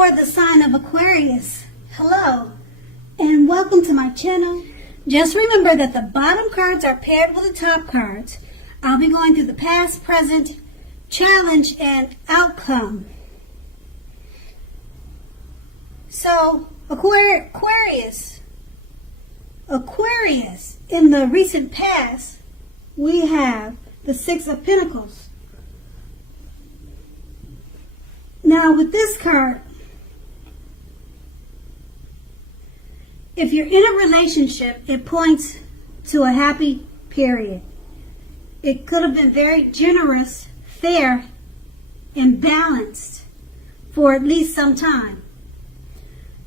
for the sign of Aquarius. Hello, and welcome to my channel. Just remember that the bottom cards are paired with the top cards. I'll be going through the past, present, challenge, and outcome. So, Aquarius, in the recent past, we have the Six of Pentacles. Now, with this card, if you're in a relationship, it points to a happy period. It could have been very generous, fair, and balanced for at least some time.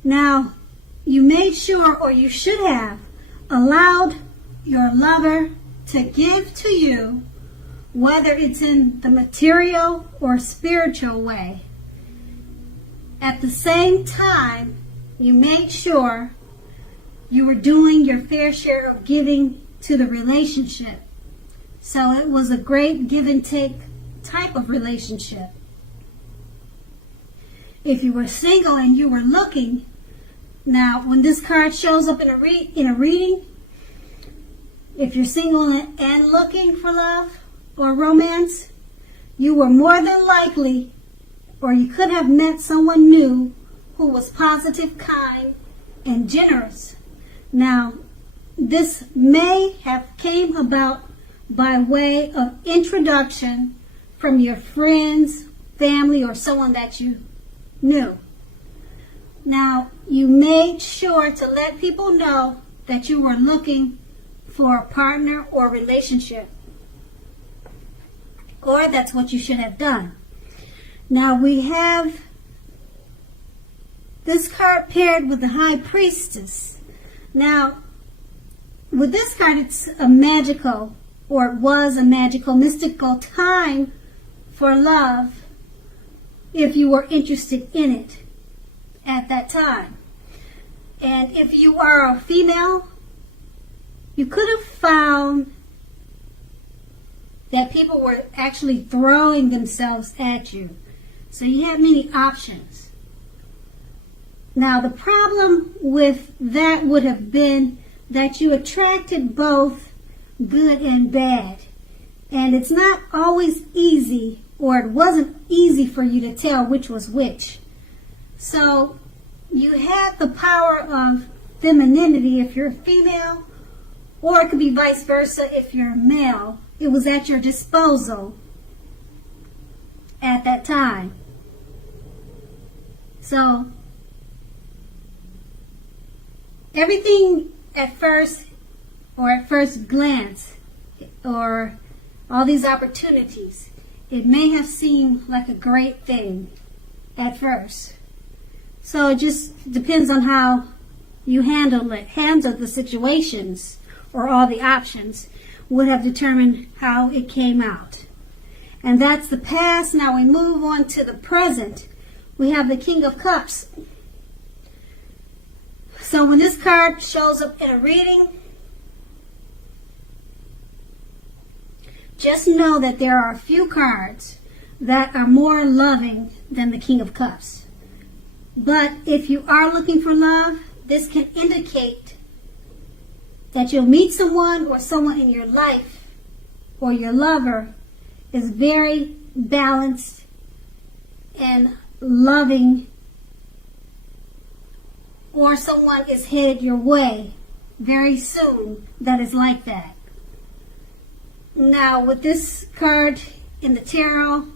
Now, you made sure, or you should have, allowed your lover to give to you, whether it's in the material or spiritual way. At the same time, you made sure you were doing your fair share of giving to the relationship. So it was a great give and take type of relationship. If you were single and you were looking, now when this card shows up in a reading, if you're single and looking for love or romance, you were more than likely, or you could have met someone new who was positive, kind, and generous. Now, this may have came about by way of introduction from your friends, family, or someone that you knew. Now, you made sure to let people know that you were looking for a partner or relationship. Or that's what you should have done. Now, we have this card paired with the High Priestess. Now, with this card, it's a magical, or it was a magical, mystical time for love if you were interested in it at that time. And if you are a female, you could have found that people were actually throwing themselves at you. So you had many options. Now, the problem with that would have been that you attracted both good and bad. And it's not always easy, or it wasn't easy for you to tell which was which. So you had the power of femininity if you're a female, or it could be vice versa if you're a male. It was at your disposal at that time. So everything at first, or at first glance, or all these opportunities, it may have seemed like a great thing at first. So it just depends on how you handle the situations, or all the options would have determined how it came out. And that's the past. Now we move on to the present. We have the King of Cups. So when this card shows up in a reading, just know that there are a few cards that are more loving than the King of Cups. But if you are looking for love, this can indicate that you'll meet someone, or someone in your life, or your lover is very balanced and loving, or someone is headed your way very soon that is like that. Now, with this card in the tarot,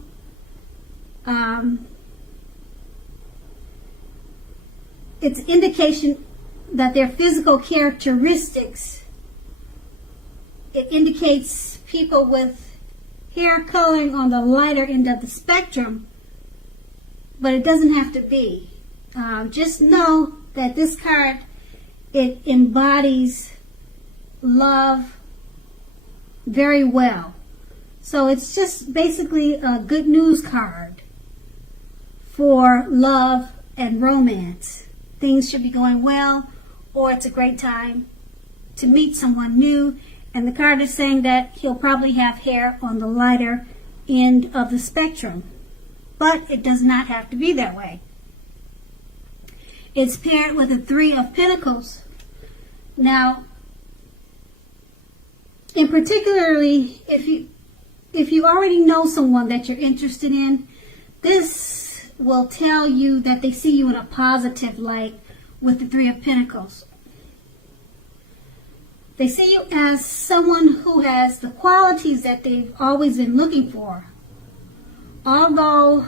it's indication that their physical characteristics, it indicates people with hair coloring on the lighter end of the spectrum, but it doesn't have to be. Just know that this card, it embodies love very well. So it's just basically a good news card for love and romance. Things should be going well, or it's a great time to meet someone new. And the card is saying that he'll probably have hair on the lighter end of the spectrum. But it does not have to be that way. It's paired with the Three of Pentacles. Now, in particularly, if you already know someone that you're interested in, this will tell you that they see you in a positive light with the Three of Pentacles. They see you as someone who has the qualities that they've always been looking for. Although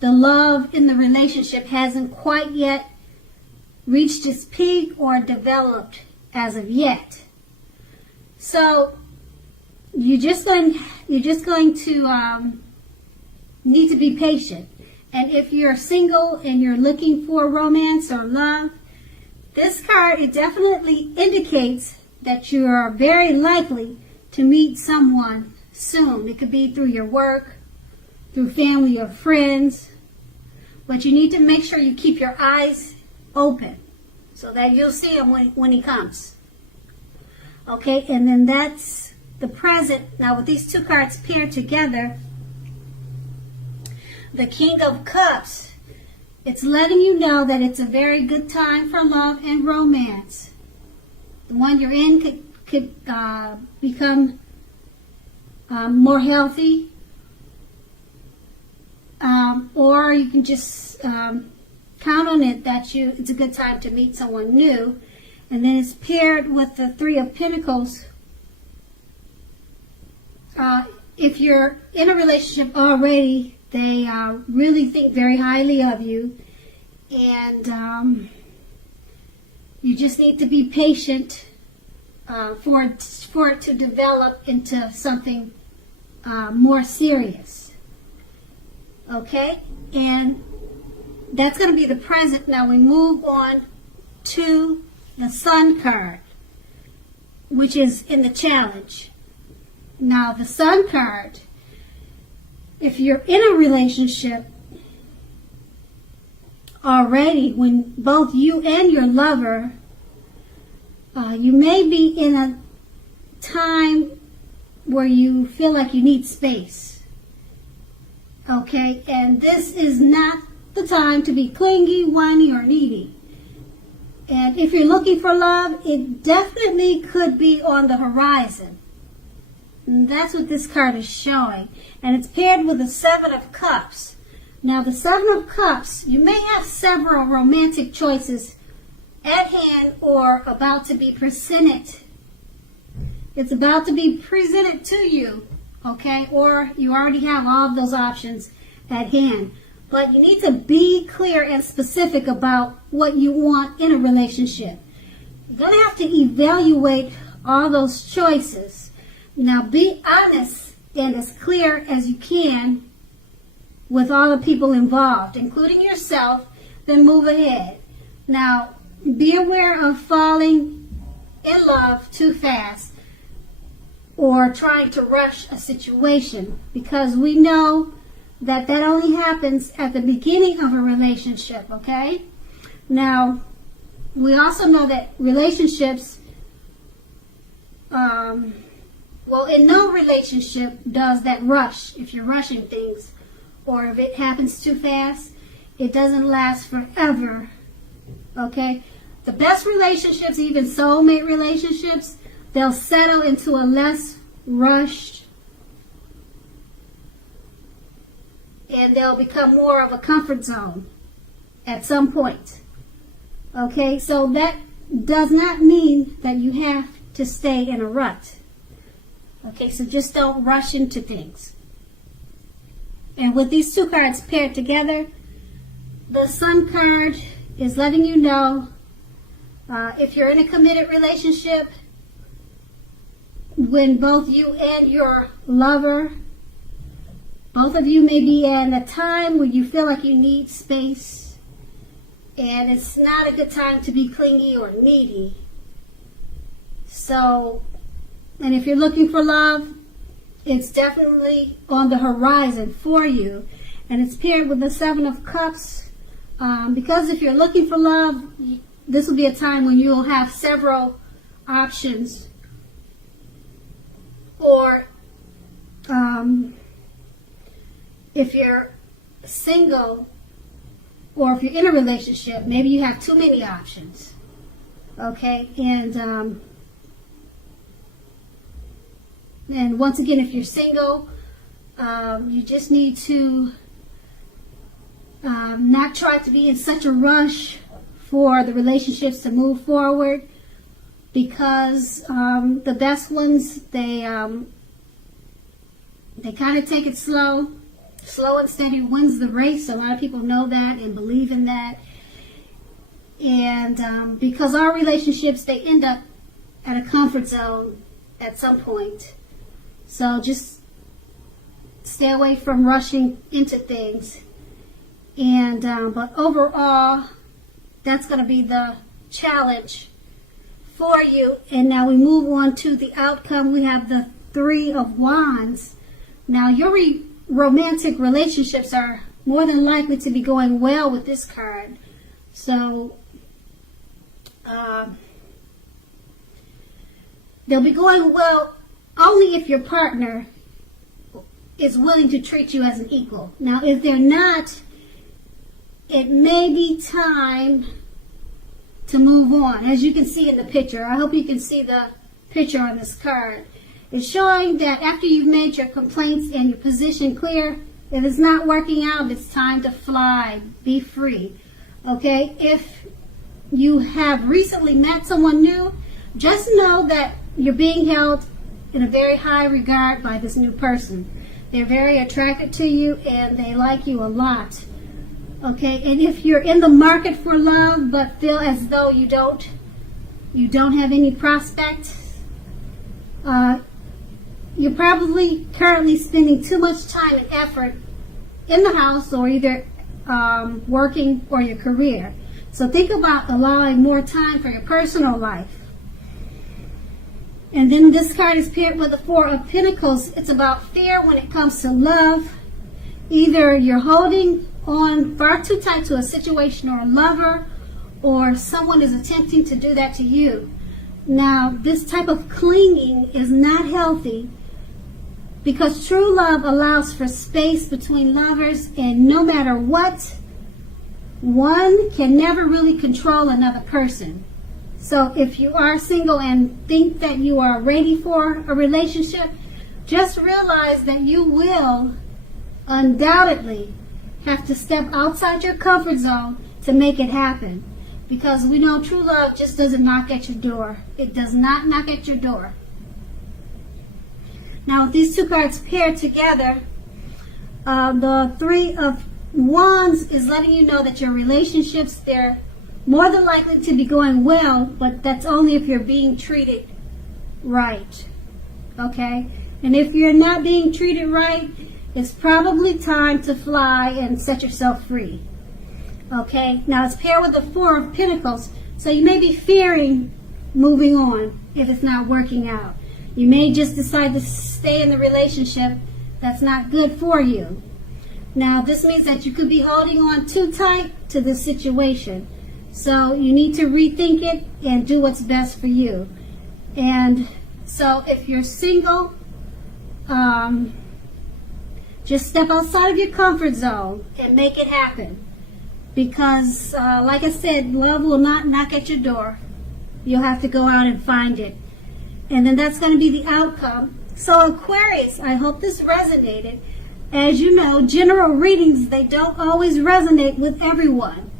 the love in the relationship hasn't quite yet reached its peak or developed as of yet. So you're just going to need to be patient. And if you're single and you're looking for romance or love, this card, it definitely indicates that you are very likely to meet someone soon. It could be through your work, through family or friends, but you need to make sure you keep your eyes open so that you'll see him when he comes. Okay, and then that's the present. Now with these two cards paired together, the King of Cups, it's letting you know that it's a very good time for love and romance. The one you're in could become more healthy, or you can just count on it that it's a good time to meet someone new. And then it's paired with the Three of Pentacles. If you're in a relationship already, they really think very highly of you, and you just need to be patient for it to develop into something more serious. Okay? And that's going to be the present. Now we move on to the Sun card, which is in the challenge. Now the Sun card, if you're in a relationship already, when both you and your lover, you may be in a time where you feel like you need space. Okay? And this is not the time to be clingy, whiny, or needy. And if you're looking for love, it definitely could be on the horizon. And that's what this card is showing. And it's paired with the Seven of Cups. Now, the Seven of Cups, you may have several romantic choices at hand or about to be presented. It's about to be presented to you, okay? Or you already have all of those options at hand. But you need to be clear and specific about what you want in a relationship. You're going to have to evaluate all those choices. Now, be honest and as clear as you can with all the people involved, including yourself, then move ahead. Now, be aware of falling in love too fast or trying to rush a situation, because we know that only happens at the beginning of a relationship, okay? Now, we also know that relationships, in no relationship does that rush. If you're rushing things or if it happens too fast, it doesn't last forever, okay? The best relationships, even soulmate relationships, they'll settle into a less rushed, and they'll become more of a comfort zone at some point. Okay, so that does not mean that you have to stay in a rut. Okay, so just don't rush into things. And with these two cards paired together, the Sun card is letting you know if you're in a committed relationship, when both you and your lover, both of you may be in a time where you feel like you need space, and it's not a good time to be clingy or needy. So, and if you're looking for love, it's definitely on the horizon for you. And it's paired with the Seven of Cups, because if you're looking for love, this will be a time when you'll have several options. Or if you're single or if you're in a relationship, maybe you have too many options. Okay, and once again, if you're single, you just need to not try to be in such a rush for the relationships to move forward, because the best ones, they kind of take it slow. Slow and steady wins the race. A lot of people know that and believe in that. And because our relationships, they end up at a comfort zone at some point. So just stay away from rushing into things. And but overall, that's going to be the challenge for you. And now we move on to the outcome. We have the Three of Wands. Now your romantic relationships are more than likely to be going well with this card. So they'll be going well only if your partner is willing to treat you as an equal. Now if they're not, it may be time to move on. As you can see in the picture, I hope you can see the picture on this card. It's showing that after you've made your complaints and your position clear, if it's not working out, it's time to fly, be free. Okay, if you have recently met someone new, just know that you're being held in a very high regard by this new person. They're very attracted to you and they like you a lot. Okay, and if you're in the market for love but feel as though you don't have any prospect, you're probably currently spending too much time and effort in the house, or either working or your career. So think about allowing more time for your personal life. And then this card is paired with the Four of Pentacles. It's about fear when it comes to love. Either you're holding on far too tight to a situation or a lover, or someone is attempting to do that to you. Now, this type of clinging is not healthy, because true love allows for space between lovers, and no matter what, one can never really control another person. So if you are single and think that you are ready for a relationship, just realize that you will undoubtedly have to step outside your comfort zone to make it happen. Because we know true love just doesn't knock at your door. It does not knock at your door. Now, with these two cards paired together, the Three of Wands is letting you know that your relationships, they're more than likely to be going well, but that's only if you're being treated right. Okay? And if you're not being treated right, it's probably time to fly and set yourself free. Okay? Now, it's paired with the Four of Pentacles, so you may be fearing moving on if it's not working out. You may just decide to stay in the relationship that's not good for you. Now, this means that you could be holding on too tight to this situation. So you need to rethink it and do what's best for you. And so if you're single, just step outside of your comfort zone and make it happen. Because, like I said, love will not knock at your door. You'll have to go out and find it. And then that's going to be the outcome. So Aquarius, I hope this resonated. As you know, general readings, they don't always resonate with everyone.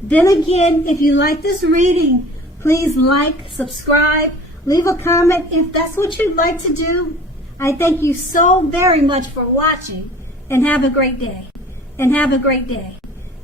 Then again, if you like this reading, please like, subscribe, leave a comment if that's what you'd like to do. I thank you so very much for watching, and have a great day.